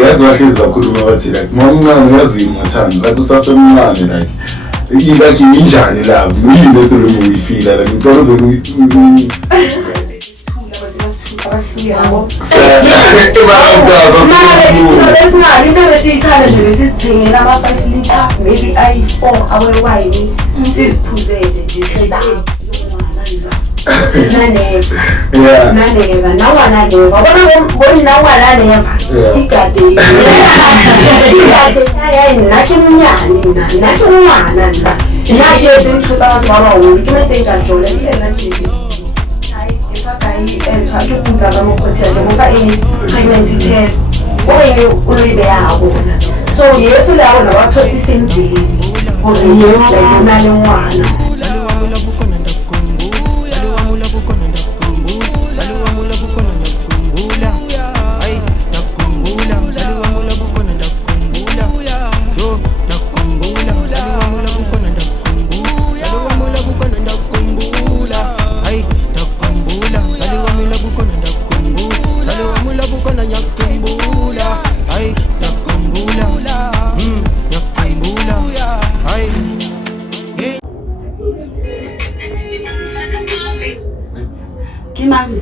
yazi wahlezi kakhuluma bathi like mamncane yazini ngathanda like usasemncane like like injani la yini lento loyifila like ngicela uvele into besiyithanda nje besizithengela ama-5 litre maybe ayi-4 awewayini siziphuzele nje naneva nawananeva boni nawananeva igade nathi mnyani nathi umwana nathi ezimthuta abantu babawuli ke mesenjajole iyena nje ukuza kamokhotela ngoba i-pregnancy test ulibe yabo so yesu lawo nawathola isimdili uriye like unale mwana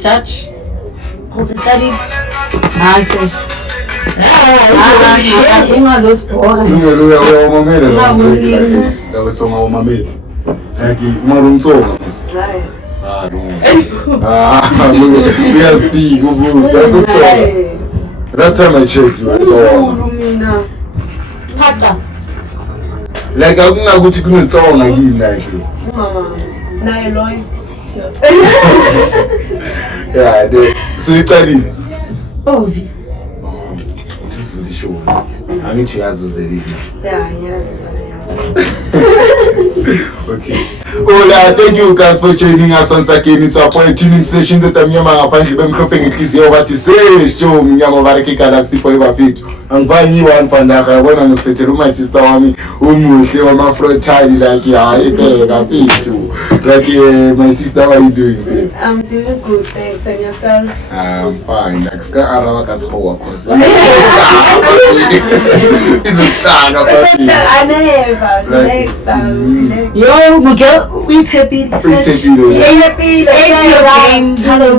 Judge, hold the study. Says, last time I checked you, like I'm not going to go to town again, yeah, so you tell me. Oh, this is for the show. I need to ask you. Yeah, yes. Okay. Hola, thank you guys for joining us once again. It's our point tuning session that I'm apparently been coping at least over to say show me Baraki Galaxy for your feet. I'm buying you one pandaka when I'm special my sister Wami on my front child like my sister, how are you doing? I'm doing good, thanks. And yourself? I'm fine. Like Ska Arawakas for work. It's a star about me. I never next yo, Miguel, we happy. Hello.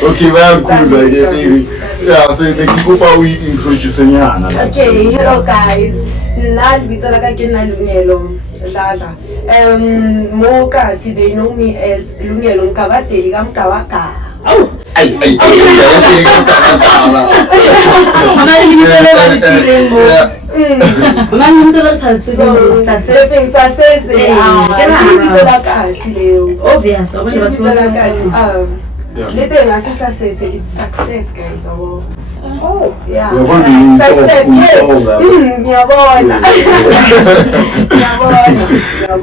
Okay, well, cool. Yeah, so the people we introducing Yana. Okay, hello guys. Nal bitolaka ke na Lungelo Dladla. Moka si they know me as Lungelo Mkabateli ka Mkawaka. Oh, ay. It's success, guys. Oh, yeah. Success, yes.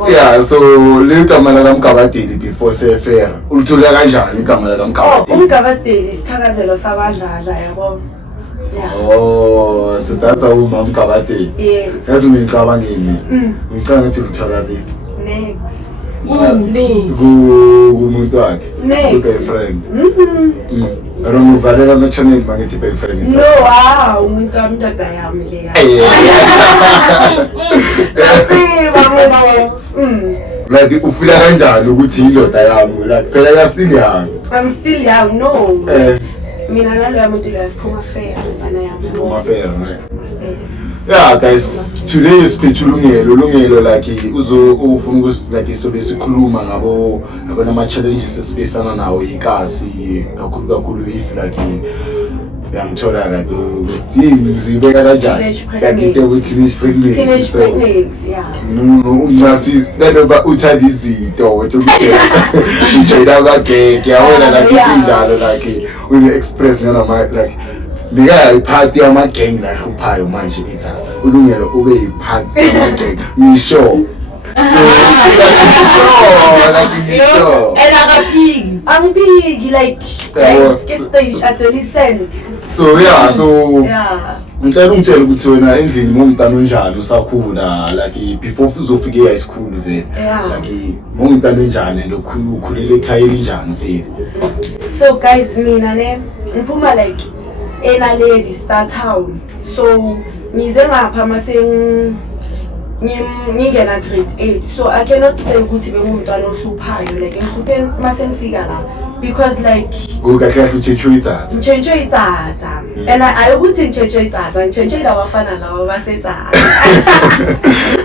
Yeah, so later Madam Kabateli before say fair. Ultula kanjani igama la Kabateli? Umkabateli isithakazelo sabadlala yabo. Oh, so that's how Mom Kabateli. Yes. That's me ngicabangeni. Ngicabanga ukuthi uthakade. Next. Kumuntu wakhe. Next. Friend. Romuvalela no channel mangithi friend. No, wow, umuntu amntata yami leya. Like ufila kanjani ukuthi indoda yami like phela ya still young. I'm still young, no. Mina nalo muntu lasikhoma fair mfana yami. Khoma fair. Yeah, guys, today is Lungelo like ufuna ukuthi like sobe sikhuluma ngabo nama challenges esifisana nawo ikasi kakhulu if like yangithola like ngizibeka kanjani like teenage pregnancy yeah ngasi laloba uthanda izinto ukuthi ujoyina kageke yawona like injalo like when express noma like Nika iphathi yamagang la hluphayo manje ithatha Ulungelo ube iphathi yamagang ngisho so like ngisho I'm big like stage adolescent so yeah ngicela ungitshele ukuthi wena endlini ngomntana onjani usakhula like before uzofika e-high school vele like ngomntana onjani ukhulele ekhaya elinjani vele. So guys, mina ne ngiphuma like enaledi Star Town, so ngize ngapha mase ngingena grade 8, so I cannot say ukuthi bengumntwana ohluphayo like ngihluphe mase ngifika la because like kahle utshentshe itsatsa and ayukuthi ngitshentshe itsatsa ngitshentshe labafana laba basetsatsa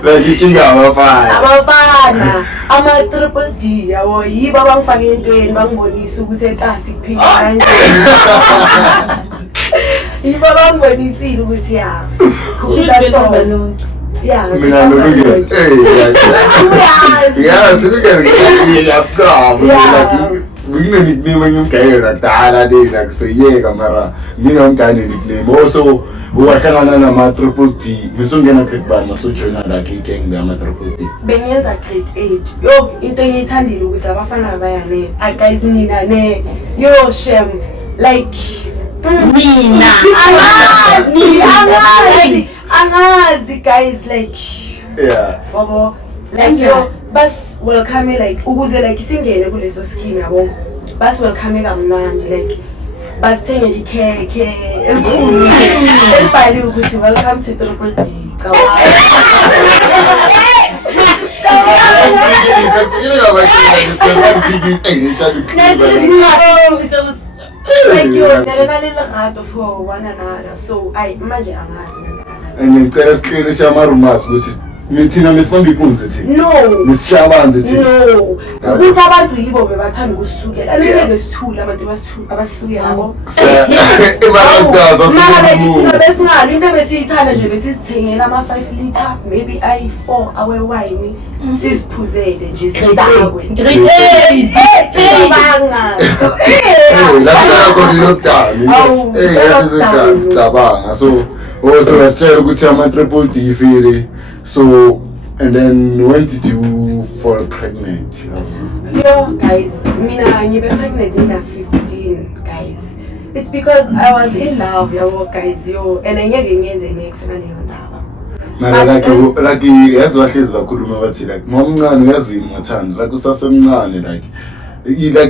like inkinga abafana ama triple D yabo yibo abangifake entweni bangibonisa ukuthi enkasi kuphila kanjani yibo bangibonisile ukuthi ya kuphila so yeah, mina nolungile yeah ngine nickname ngimgayela dala le kuseyeka mara mina ngane nickname also uwahlangana nama triple D ngisongena grade bani masojoina la gang ama triple D bengenza grade 8 yo into engiyithandile ukuthi abafana bayane guys nina ne yo shem like mina angazi guys like yeah babo like yo bas welcome like ukuze like singene kuleso scheme yabo bas welcome kamnandi like bas thenge ikheke elikhulu elibhali ukuthi welcome to Triple D like yo nalena lerato for one another, so I manje angazi and ngicela siqele shama rumors ukuthi Mina mesibambe ipunzi thina. No. Mesishabande thina. No. Ukuthi abantu yibo bebathanda ukusukela. Aleke sithula abantu abasukela labo. Emarazaza sithina besingali into besiyithanda nje besisithengela ama 5 liter maybe i4 awe wine sisiphuzele nje sidakwe. Banga. La kodilotani. Yasicabanga so wasitshela ukuthi ama triple D file. So, and then when did you fall pregnant? Yo, guys, mina ngibe pregnant in 15, guys. It's because I was in love, yo, guys, yo, and ngeke ngenze next ngaleyo ndaba. Mara like yaziwahlezi bakhuluma bathi like momncane uyazini ngathanda like usasemncane like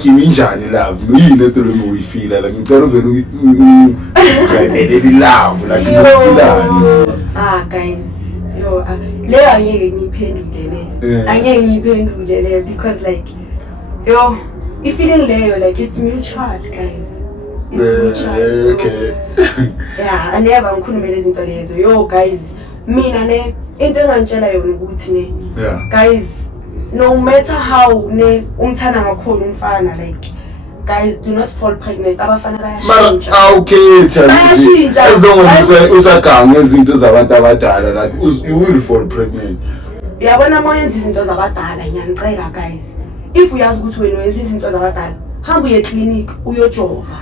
injani love yini into lo uyifila like ngicela uvela describe love like ngifilani. Guys. Yo, leyo angeke ngiyiphendule le because like yo i-feeling leyo like it's mutual guys, it's mutual. So, okay. Yeah, aneba ngikhulumela izinto lezo yo guys, mina ne into engantshela yona ukuthi ne guys, no matter how ne umthanda ngakhona umfana like guys, do not fall pregnant. Abafana bayashintsha. Okay, bayashintsha. As long as usaganga izinto zabantu abadala like you will fall pregnant. Uyabona moyenza izinto zabadala ngiyanicela guys. If uyazi ukuthi wena wenza izinto zabadala, hamba uye clinic uyojova.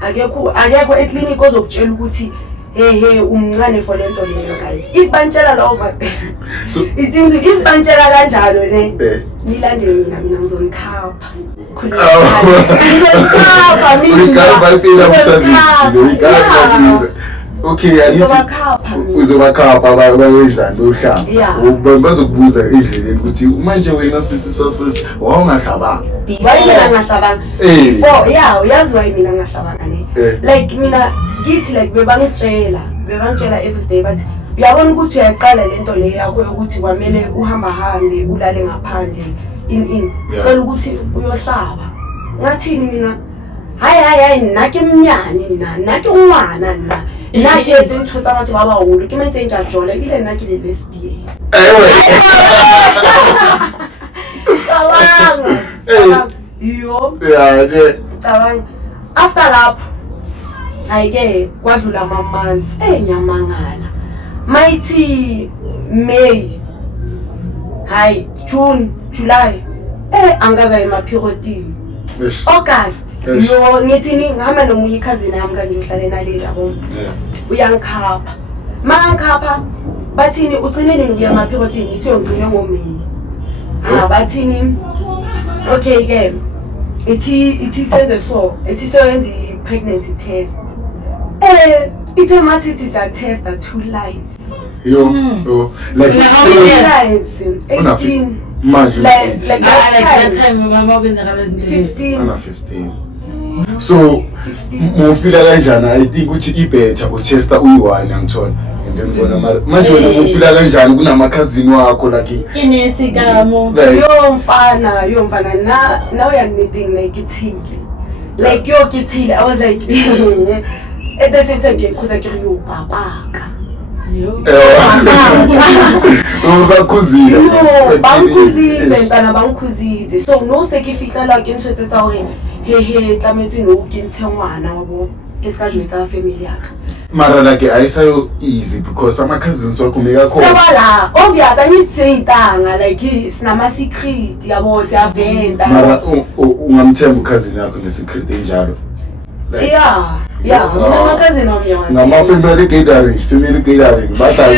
Akekho e-clinic ozokutshela ukuthi hey umncane for lento leyo guys. If bantshela lawo so izinto if bantshela kanjalo ne nilande mina ngizonikhapha. Okay, uzobakhapha abayizana bohlanga bazokubuza endleleni ukuthi manje wena sisi wawungahlabanga wayena ngahlabanga before uyazi why mina ngahlabanga ne like mina ngithi like bebangitshela everyday but uyabona ukuthi uyaqala lento le yakho ukuthi kwamele uhamba hambe ulale ngaphandle cela ukuthi uyohlaba ngathini mina hayi nake mnyani nake umwana nake yenze ngithuta abantu babawulu ke menze injajola ibile nake le lesbian kabanga yo cabanga after lapho ayike kwadlula ama months nyamangala mighty May hayi June July angaka emaphirotini August yo ngithini ngihamba nomunye cousin yami kanje uhlale nale yabo uyangikhapha mangikhapha bathini ugcine nini kuya emaphirotini ngithi ngicine ngoMay bathini okay ke ithi senze so ithi so yenza pregnancy test ithe masithi satesta 2 lines. Yo, like 2 lines, 18. Manje Like that time mama kwenzakala izinto 15. So mufila kanjani? I think ukuthi ibetter utesta uyi-1 angithola. And then bona manje wena mufila kanjani kunama cousin wakho like inesigamo yo mfana now you're needing like ithile. Like yo kithile. I was like at the same time ngikuza ke yo babaka. Bakhuzile. Bankhuzile ntana bankhuzile. So no se ke fitla la ke ntshwetse tsa hore he tlametse no ke ntshe ngwana wa bo ke ska jwetsa family yaka. Mara like ayisayo easy because ama cousins wakho meka khona. Sebala obvious anyitsintanga like sinama secret yabo siyaventa. Mara ungamthemba cousin yakho ne secret enjalo. Yeah, mina cousin wami yawa. Ngama family gathering bata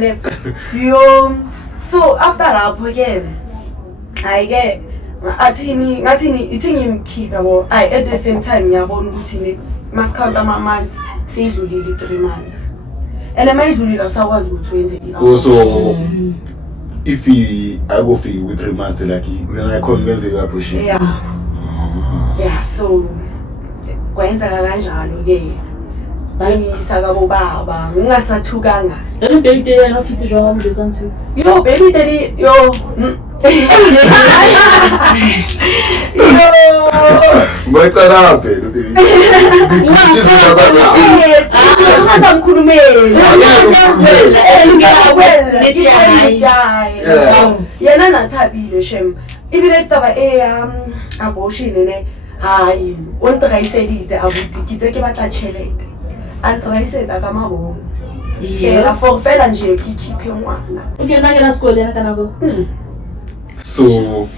never. Yo, so after lapho again I get ngathini ithi ngimkhipha bo I at the same time ngiyabona ukuthi ne must count ama months seyidlulile 3 months and mayidlulile usakwazi ukuthi wenze also if I go for you with 3 months like when I convince you appreciate yeah so kwenza kanjalo ke bangisa kabo baba ngingasathukanga baby daddy no fit jwa mjeza ntu yo baby daddy yo Mwaitana pelo baby. Yena nathabile shem ibile taba abortion ne hayi o ntraiseditse abuti kitse ke batla chelete antraisetsa ka mabong fela for fela nje ke khiphe ngwana okay na ngena school yana kana go so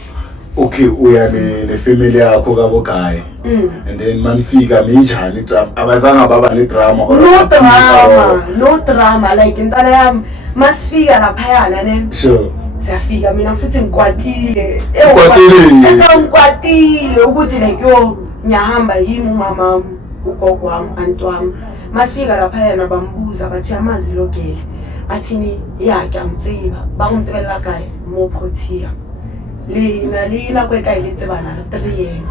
okay uya ne family yakho kabo guy and then manifika minjani drama abazanga baba ne drama or no drama like intana yami masifika lapha yana ne sure siyafika mina futhi ngikwatile ukuthi like yo nyahamba yimi umama ugogo wami antwami masifika lapha yana bambuza bathi amazi logeli athini yakhe amtsiba bakumtsibela kaye mo protea lina kwekayiletse bana 3 years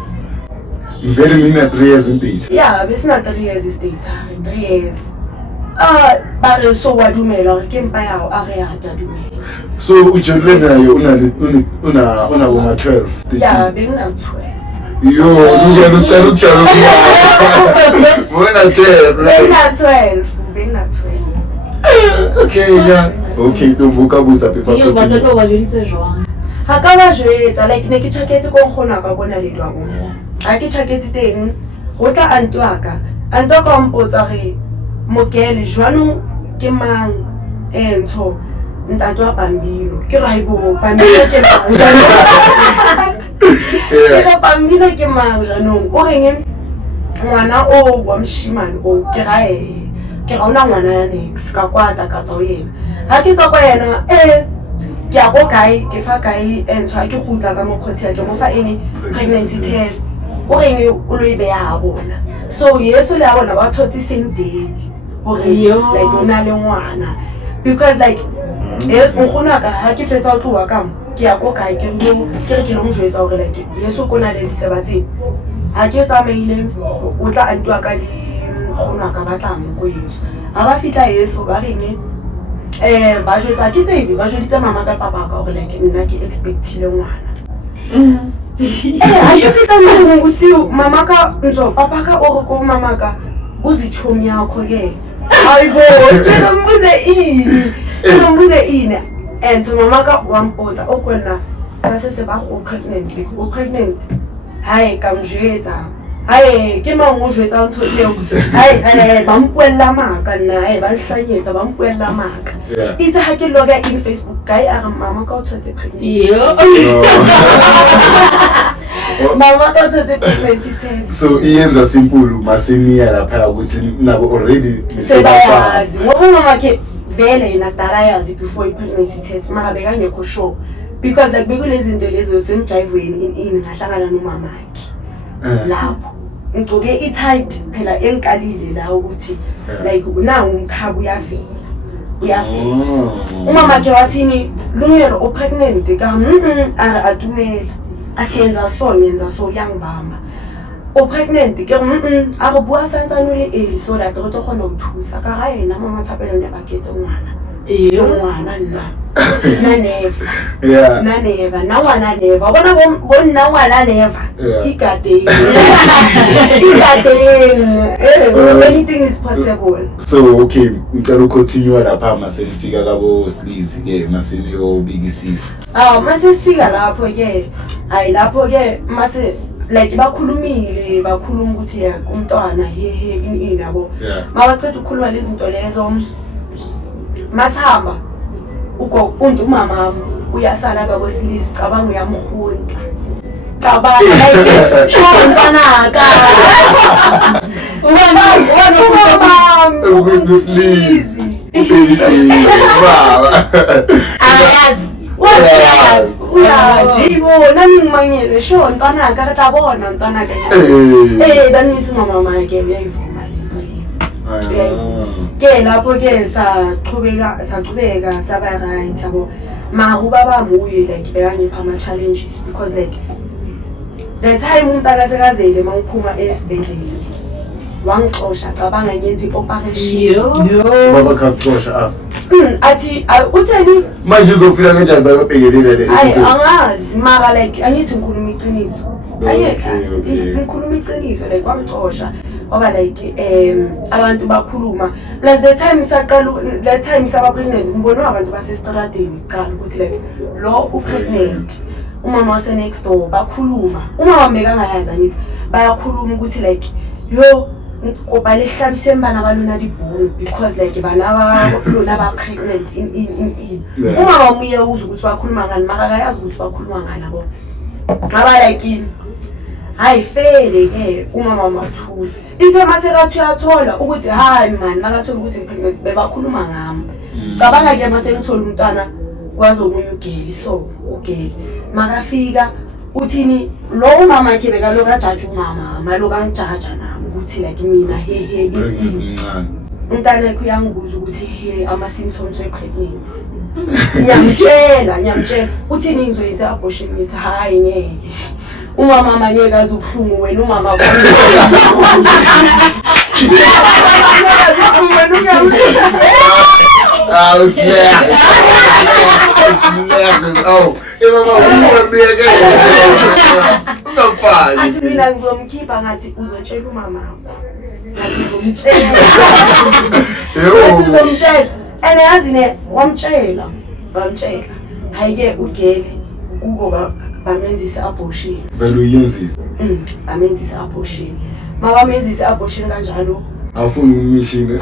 very mina 3 years in date yeah besina 3 years is date 3 years bare so wadumela ke mpa yao a re ya dumela so ujolene nayo una uma 12 yeah bengina 12 yo ngiyalo tsalo Bengina 12 okay yeah okay dobuka buza before yo batho ba jolitse jwang ha ka ba jwetsa like ne ke tshaketse ko nkgona ka bona le dwa bona ha ke tshaketse teng o tla antwaka mpotsa re mogele jwano ke mang ntho ntatwa Bambino ke ra ibo Bambino ke mang Bambino ke mang jwanong o reng ngwana o wa mshimane o ke ra ona ngwana ya next ka kwata ka tso yena ha ke tsa kwa yena ke a go kae ke fa kae ntshwa ke gutla ka mo khothi ya ke mo fa ene pregnancy test o reng o lo ibe ya bona so yeso le a bona ba thotse same day hore like ona le ngwana because like ngona ka ha ke fetsa o tloa ka mo ke a go kae ke re ke lo mjwetsa hore like yeso kona le disebatsi ha ke tsamaile o tla antwa ka le ngona ka batla mo go yeso ha ba fitla yeso ba reng ba jwetsa ke tsebe ba jweditse mama ka papa ka hore like nna ke expectile ngwana ha ke fitla mo usiu mama ka ntso papa ka o re ko mama ka uzichomi yakho ke ayibo ke mbuze ini and mama ka wampotsa okwena sase se ba go pregnant hayi ka mjwetsa hayi ke mango jwetsa ntho tseo hayi ba mpuella maka nna hayi ba hlanyetsa ba mpuella maka itse ha ke loga in Facebook guy a re mama ka o tshotse pregnant mama ka tshotse pregnancy test so iyenza simple masiniya lapha ukuthi nabo already sebayazi ngoba mama ke vele yena dala yazi before i-pregnancy test mara bekangekho sure because like bekulezi zinto lezo semjayivweni in ngahlangana nomama wakhe lapho ngigcoke i-tight phela enkalile la ukuthi like nawu umkhaba uyavela umama ke wathini Lungelo upregnant ka atumela athi yenza so yangibamba pregnant ke a go bua santsane le eli so that re tlo khona go thusa ka ga ena mama Thapelo ne ba ketse ngwana ngwana nna neva na ngwana neva bona bona ngwana neva igadeng anything is possible. So okay ngicela continue lapha mase nifika kabo Slizi ke mase niyo bikisisa mase sifika lapho ke hayi lapho ke mase like bakhuluma ukuthi umntwana hehe ini yabo mabacela ukukhuluma lezi zinto lezo masihamba umama uyasala ka kweSlizi cabanga uyamhunta cabanga like shona ka uSlizi baba uyazi nami ngimangele shona ntwana ka tabona ntwana ke dani mama ke uyayivuma lento le ke lapho ke saqhubeka saba right yabo mahuba bamuye like bekangipha ama challenges because like the time umntana sekazele mangiphuma esibhedlela wangixosha cabanga ngenzi operation baba kaxosha athi utheni manje uzofika kanjani bayobhekelele le angazi mara like angithi ngikhuluma iqiniso ngikhuluma iqiniso like wangixosha oba like abantu bakhuluma plus the time saba pregnant ngibona abantu basestradeni iqala ukuthi like lo pregnant umama wase next door bakhuluma umama bekangayazi ngithi bayakhuluma ukuthi like yo ngoba lehlabise mbana balona dibhono because like bana balona ba pregnant in umama muye uza ukuthi bakhuluma ngani maka akayazi ukuthi bakhuluma ngani abo ngaba like hayi fele ke umama mathula ithe mase kathi uyathola ukuthi hayi man makathola ukuthi pregnant bebakhuluma ngami cabanga ke mase ngithola umntwana kwazi omunye ugeli so ugeli makafika uthini lo umama ke bekaloku ajaja umama maloku angijaja nami ukuthi like mina hehe umntana wakhe uyangibuza ukuthi he ama symptoms we pregnancy nyamtshela uthini ngizoyenza abortion ngithi hayi ngeke umama manje kazi ubhlungu wena umama athi mina ngizomkhipha ngathi uzotshela umama wakho ngathi uzomtshela ene yazi ne wamtshela hayi ke ugeli kubo bamenzisa abortion vele uyenzile bamenzisa abortion mabamenzisa abortion kanjalo awufuni umishini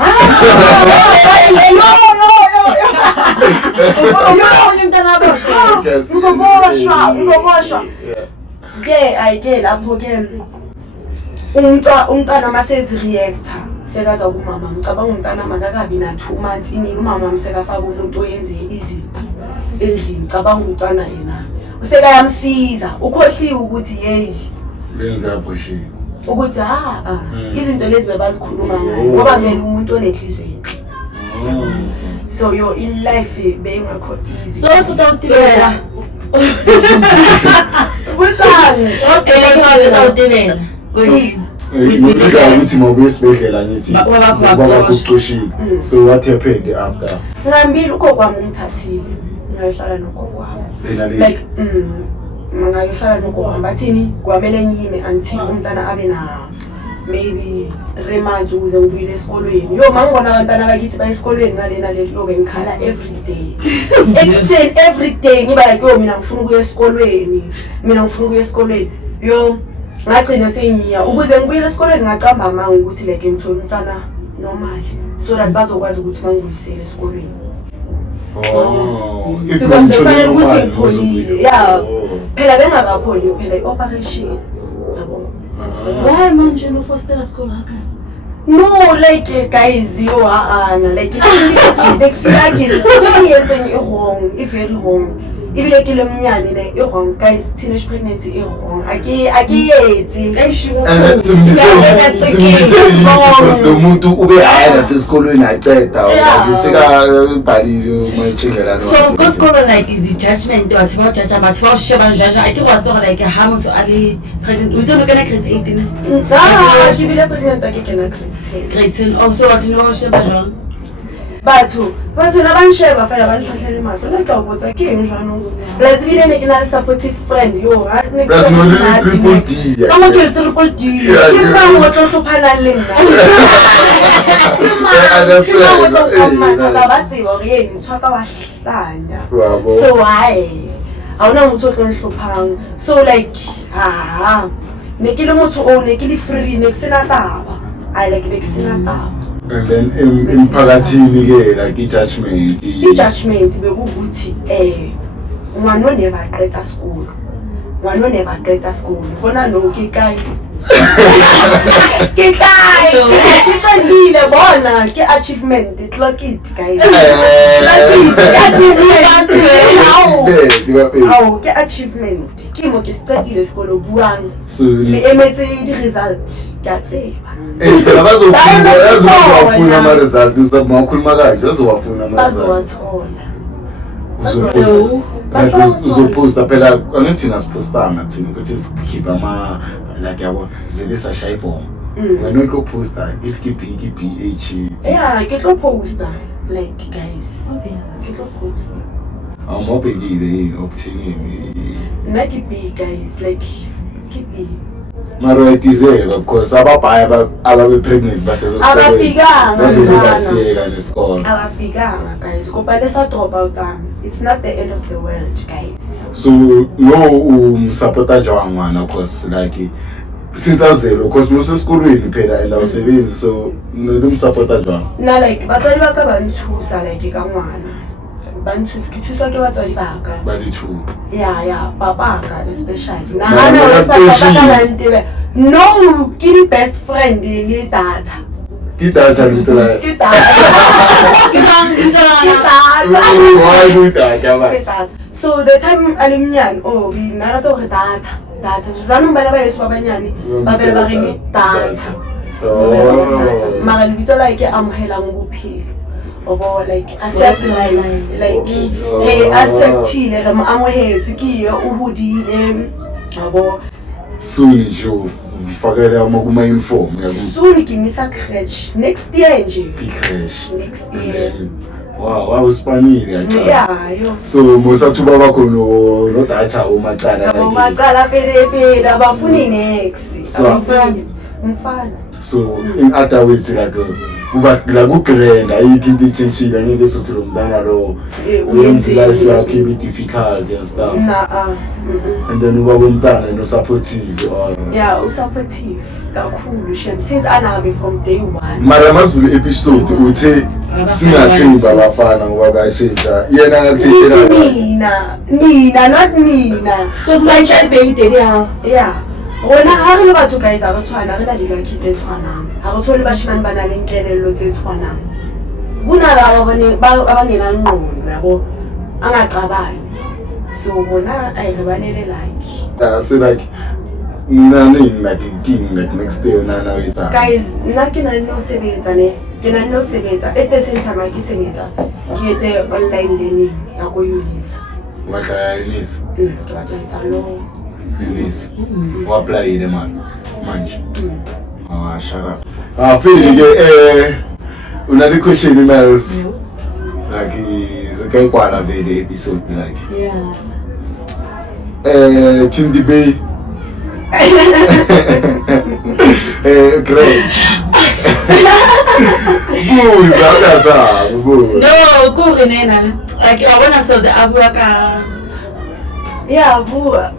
uzoboshwa ke ayike lapho ke umntwana masezi reactor sekaza kumama ngicabanga umntwana makakabi na 2 months inini umama msekafaka umuntu oyenze izinto endlini ngicabanga umntwana yena usekayamsiza ukhohliwe ukuthi hey benza abortion ukuthi izinto lezi bebazikhuluma ngayo ngoba vele umuntu onenhliziyo so yo in life bengakho easy so tutawutimela Buthani tutawutimela ngicela ukuthi mawuye esibhedlela ngithi baba kuxoshile so what happened after ngambili ugokwami ngithathile ngayihlala nogokwami like ngayihlala nogokwami bathini kwamele ngine until umntana abe na maybe 3 months ukuze ngibuyele esikolweni yo mangibona abantwana bakithi ba esikolweni ngalena le yo bengikhala every day except every day ngiba like yo mina ngifuna ukuya esikolweni yo ngagcina sengiya ukuze ngibuyele esikolweni ngaqamba manga ukuthi like ngithola umntana normal so that bazokwazi ukuthi mangibuyisele esikolweni because befanele ukuthi ngipholile phela bengakapholi phela i-operation yabo why manje no foster school haka no like guys yo like it's very wrong if very wrong ibile ke le mnyane ne e wrong guys teenage pregnancy e wrong akiyetsi because lo muntu ube haya nasesikolweni aceda ngiseka bhalile mayichingelana so koskolo like the judgment wathi ba judge but ba sheba njalo ake wazi like ha motho ali pregnant uzo lo kana grade 18 ibile pregnant ake kana grade 10 also wathi no sheba njalo batho labansheba fela banhlahlela imali like awubotsa ke njalo let's be ne kina supportive friend yo ne that's no triple D kama ke triple D ke ba mo tlo phana le nna ke ba tseba hore yena ntshwaka wa hlanya so why awuna motho o hlophang so like ne ke le motho o ne ke le free ne ke sena taba I like ne ke sena taba. And then emphakathini ke like i-judgment bekuthi ngwana never qeda school bona no ke kai ke qedile bona ke achievement clock it guys ke achievement ke mo ke study sekolo buang le emetse di result ka tseba bazofuna ama-result uzamakhuluma kanje uzoposta phela angithi nasipostanga thina ukuthi sikhipha like yabo zivelisa shaya ibhoma wena uyikoposta if kibhiki BH ke tlo posta like guys ke tlo posta awumobhekile yini okuthengeni na kibhiki guys like kibhiki marwetizeka because ababhaya ababe pregnant abafikanga nesikole abafikanga guys ngoba lesa drop out it's not the end of the world guys so no supporta jwangwana because like since azelo because most esikolweni phela and awusebenzi so no supporta jwanga na like batswadi baka banthusa like ka ngwana banthusa ke thusa ke batswadi baka balithu papa ka especially na hana papa ntebe no ke di best friend le data litla ke data so the time alumnian we na to re data jwalo bana ba yeso ba banyane ba vele ba reng data mara le bitso like amohela mo bophelo obo like accept life like hey acceptile re mo amohetse ke ye o hodile abo soon nje ufakela kuma uniform soon ke misa crash next year nje next year wow uspanile yo so mosathuba bakho no data umacala fere abafuni next mfana so in other words like kuba la kugrenda ikinto ichenjile ngeke sothi lo mntana lo uyenza life yakhe ibe difficult and stuff and then uba bomntana no supportive or supportive kakhulu shem since anami from day one mara masivule episode uthe singathemba abafana ngoba bayashintsha yena ngakuthishela nina not mina so like that baby dedi rona ha re le batho guys a re tshwana re na di lucky tse tshwanang ha re tshole bashimane ba na le nkelelo tse tshwanang kuna ba abangena ngqondo yabo angacabangi so bona ayi re banele like so like nani like king like next day nana wetsa guys nna ke na no sebetsa at the same time ke sebetsa ke etse online learning ya go Yolisa watla Yolisa ke batla etsa lo Yolisa apply the man manje shut up feel ke una the question emails like is kwala vele episode like Chindi Bay great no go nena like I wanna say the abuaka bua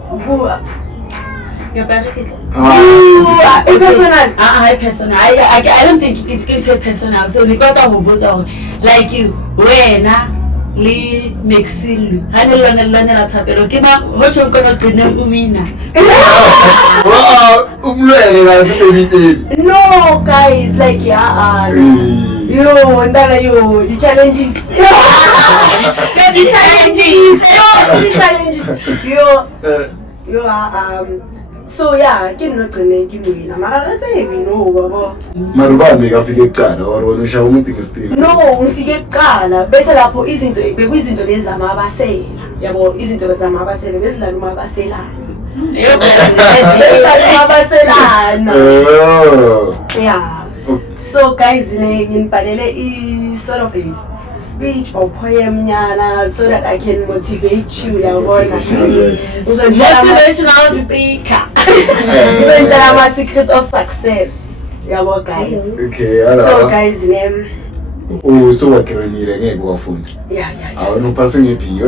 personal. I don't think it's personal. So we got to go like you when le Mexilu. Hani lona la tsapelo ke ba ho tshong kono tsene umina. No guys like yo ndana yo the challenges. The challenges. challenges. So yeah, kinogcine ngimina. Mara lethe wino babo. Marubani kafike ekuqala or wena ushaya umuntu ngesitini. No, ngifike ekuqala bese lapho izinto bekuyizinto lezi amabasela. Yabo izinto bezama abasela besidlala umabaselana. Yeah. So guys, nginibhalele sort of a speech or poem nyana so that I can motivate you. Motivational speaker. My secret of success. Yeah, guys. Okay. So guys, name. Oh, so what can you ngeke wafundi? Yeah. No passing a P.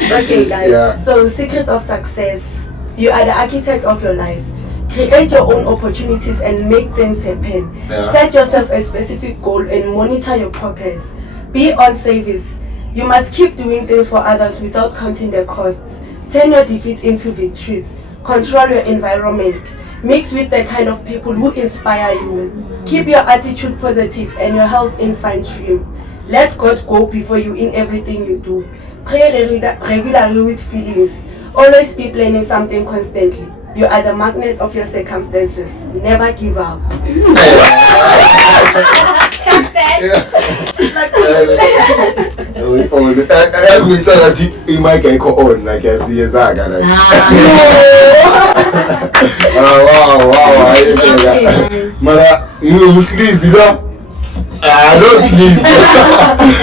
Okay, guys. Yeah. So, secret of success. You are the architect of your life. Create your own opportunities and make things happen. Yeah. Set yourself a specific goal and monitor your progress. Be on service. You must keep doing things for others without counting the costs. Turn your defeat into victories. Control your environment. Mix with the kind of people who inspire you. Keep your attitude positive and your health in fine trim. Let God go before you in everything you do. Pray regularly with feelings. Always be planning something constantly. You are the magnet of your circumstances. Never give up. As we tell that you might get on like I see a zaga. Wow. Mara, you sleazy, no? Don't sleazy.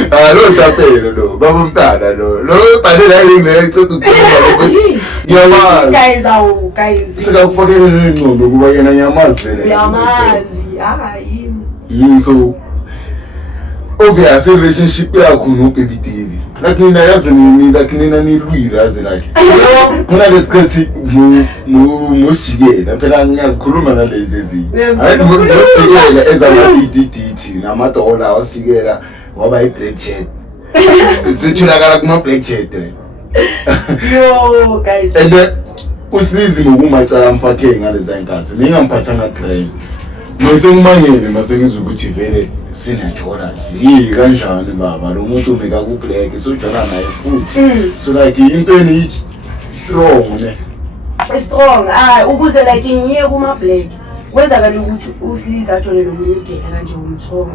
Don't chapel, no. Babumpada, no. No, I didn't like to do. Guys. So forget no, but we're in your so obviously relationship ya kuno pebitiri lakini na yazini lakini na ni ruira like kuna discuss mu shigela phela ngiyazikhuluma nalezi hayi mu shigela ezamatiti na matola wasigela waba i black jet zithulakala kuma black jet yo guys and usilizi ngokumacala mfakhe ngalezi nkathi ningamphathanga train mase ngimangene mase ngizukuthi vele sinajora yini kanjani baba lo muntu uveka ku black so jona naye futhi so like into eni strong ne strong ukuze like ngiye kuma black kwenza kanti ukuthi usiliza ajone nomugela kanje umthongo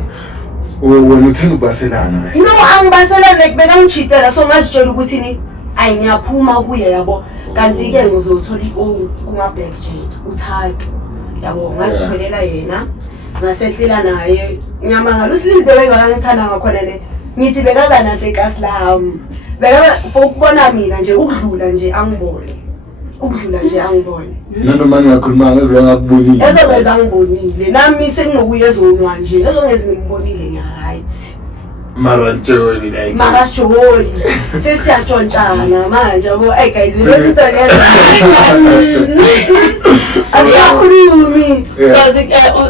wena uthanda ubaselana no angibaselana like beka ngitshitela so ngasitshela ukuthi ni ayiyaphuma kuye yabo kanti ke ngizothola kuma black jet uthaki yabo ngasitholela yena ngasehlila naye ngiyamangala usilinde wayengangithanda ngakhona ne ngithi bekaza naseGaslam beka ukubona mina nje ukudlula nje angibone nanoma ngiyakhuluma ngeze ngakubonile ezobeza ngibonile nami senginokuyezonwa nje ezongeze ngimbonile ngiya right Maracholi like Maracholi sesiyatshontshana manje yabo hey guys izinto lezo asiyakhulumi so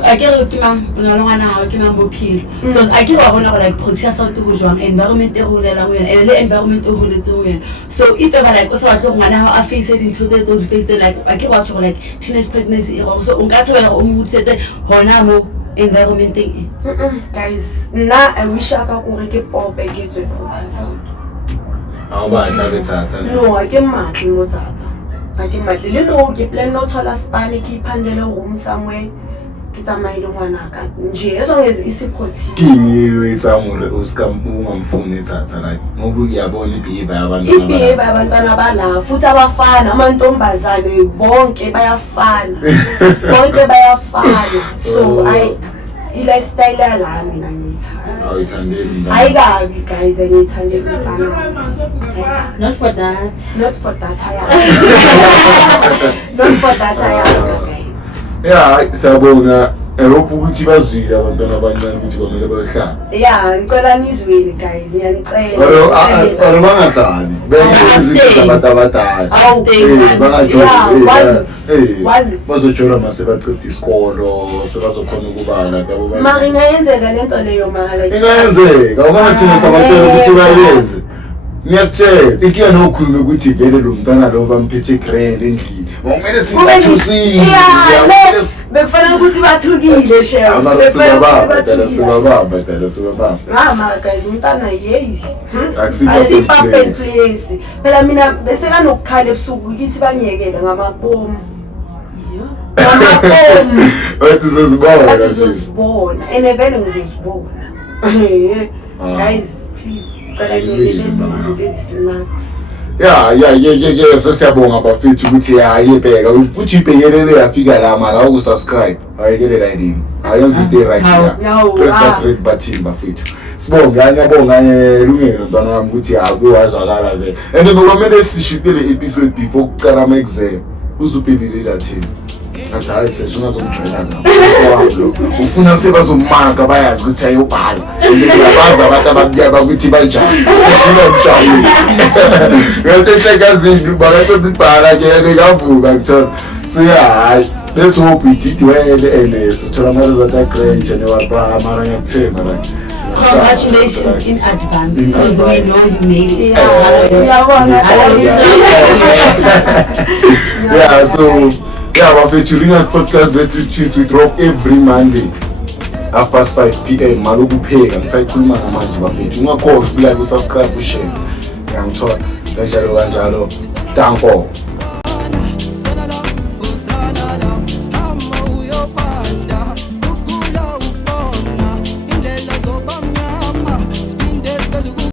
akere kima unalongana ha kima bophilo so akere wa bona like proxia sa to jwang environment e holela ho yena le environment o holetse ho yena so if ever like o sa batla ngwana ha a face into the don't face like akere wa tshwa like teenage pregnancy so unka tsebela o mo husetse hona mo environment guys na I wish aka gore ke pope ke tswe protest ba tla betsa no ke matli mo tsatsa ke matli le no ke plan no thola spane ke iphandele room somewhere ke tsamaile ngwana ka nje ezongeze isiphothi kingi etsa more o ska ungamfuni tsatsa like ngobu uyabona behavior abantwana bala futhi abafana amantombazane bonke bayafana so i-lifestyle yala mina ngiyithanda awuyithandeli ayikabi guys angiyithandeli umntana not for that not for that guys yeah sabona Europe ukuthi bazwile abantwana abancane ukuthi kwamele bahlala yeah ngicela nizwini guys ngiyanicela alo bangadali bengizizo abadala bazojola mase baqeda isikolo sebazokhona ukubala yabo mara ingayenzeka lento leyo mara like ingayenzeka ungathina sabatela ukuthi bayenze ngiyakutshela ikiya nokhuluma ukuthi vele lo mntana lo bamphethe grand endlini Ngomele singathusile. Bekufanele ukuthi bathukile share. Sibaba. Mama guys umntana yeyi. Asipapel place. Phela mina bese kanokukhala ebusuku kithi bangiyekele ngamabomu. Ngamabomu. Uzozibona. Ene vele ngizozibona. Guys please cela ngiyekele izinto ezisinaks. Yeah, sesiyabonga bafethu ukuthi ayebheka futhi ibhekelele yafika la mara ukusubscribe ayekele la yini ayenza into right here press that red button bafethu sibonga ngiyabonga lungelo ntwana wami ukuthi akuwazwakala le and ngokumele sishitele episode before kucala ama exam uzubhebhelela thina ngathi hayi seshona zomjoyina ngakho ufuna sebazomaka bayazi ukuthi ayobhala ngiyabaza abantu abakuya ukuthi banjani sefuna ukujayela ngiyathethe kazinto bakathi ibhala ke ngikavuka ngithola so yeah let's hope we did well and sithola ama result agree and wabra mara ngiyathemba like congratulations in advance because we know you made it. Yeah, so our featuring us podcast that we choose we drop every Monday at past 5 p.m. Maluku pay and try to manage bafethu ungakhohlwa like usubscribe ushare ngiyangithola kanjalo thank you.